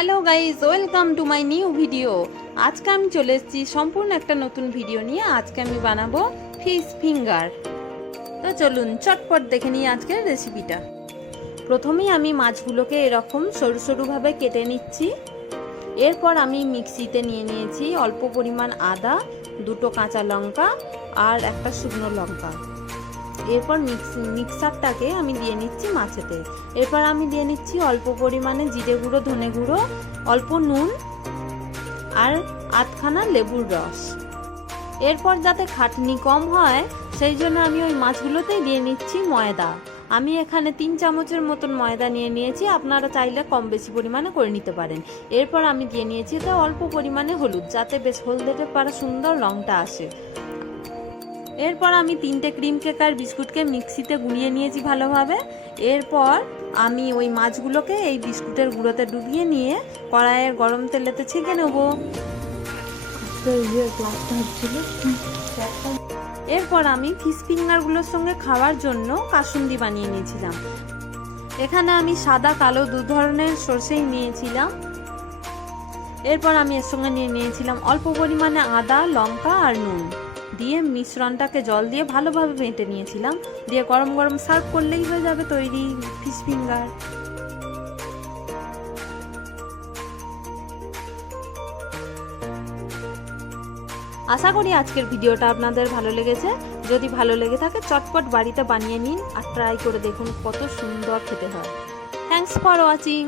Hello guys, welcome to my new video. আজকে আমি চলে এসেছি সম্পূর্ণ একটা নতুন ভিডিও নিয়ে। আজকে আমি বানাবো ফিশ ফিঙ্গার। তো চলুন চটপট দেখে নিই আজকের রেসিপিটা। প্রথমেই আমি মাছগুলোকে এরকম সরু সরুভাবে কেটে নিচ্ছি। এরপর আমি মিক্সিতে নিয়ে নিয়েছি অল্প পরিমাণ আদা, দুটো কাঁচা লঙ্কা আর একটা শুকনো লঙ্কা। এরপর মিক্সারটাকে আমি দিয়ে নিচ্ছি মাছেতে। এরপর আমি দিয়ে নিচ্ছি অল্প পরিমাণে জিরে গুঁড়ো, ধনে গুঁড়ো, অল্প নুন আর আধখানা লেবুর রস। এরপর যাতে খাটনি কম হয় সেই জন্য আমি ওই মাছগুলোতেই দিয়ে নিচ্ছি ময়দা। আমি এখানে 3 চামচের মতন ময়দা নিয়ে নিয়েছি, আপনারা চাইলে কম বেশি পরিমাণে করে নিতে পারেন। এরপর আমি দিয়ে নিয়েছি তো অল্প পরিমাণে হলুদ, যাতে বেশ হলদেটে পারা সুন্দর রঙটা আসে। এরপর আমি 3টে ক্রিম কেক আর বিস্কুটকে মিক্সিতে গুঁড়িয়ে নিয়েছি ভালোভাবে। এরপর আমি ওই মাছগুলোকে এই বিস্কুটের গুঁড়োতে ডুবিয়ে নিয়ে কড়াইয়ের গরম তেলেতে ছেঁকে নেব। এরপর আমি ফিশ ফিঙ্গারগুলোর সঙ্গে খাওয়ার জন্য কাসুন্দি বানিয়ে নিয়েছিলাম। এখানে আমি সাদা কালো দু ধরনের সরষেই নিয়েছিলাম। এরপর আমি এর সঙ্গে নিয়ে নিয়েছিলাম অল্প পরিমাণে আদা, লঙ্কা আর নুন দিয়ে মিশ্রণটাকে জল দিয়ে ভালোভাবে বেটে নিয়েছিলাম। দিয়ে গরম গরম সার্ভ করলেই হয়ে যাবে তৈরি ফিশ ফিঙ্গার। আশা করি আজকের ভিডিওটা আপনাদের ভালো লেগেছে। যদি ভালো লেগে থাকে চটপট বাড়িতে বানিয়ে নিন আর ট্রাই করে দেখুন কত সুন্দর খেতে হয়। Thanks for watching.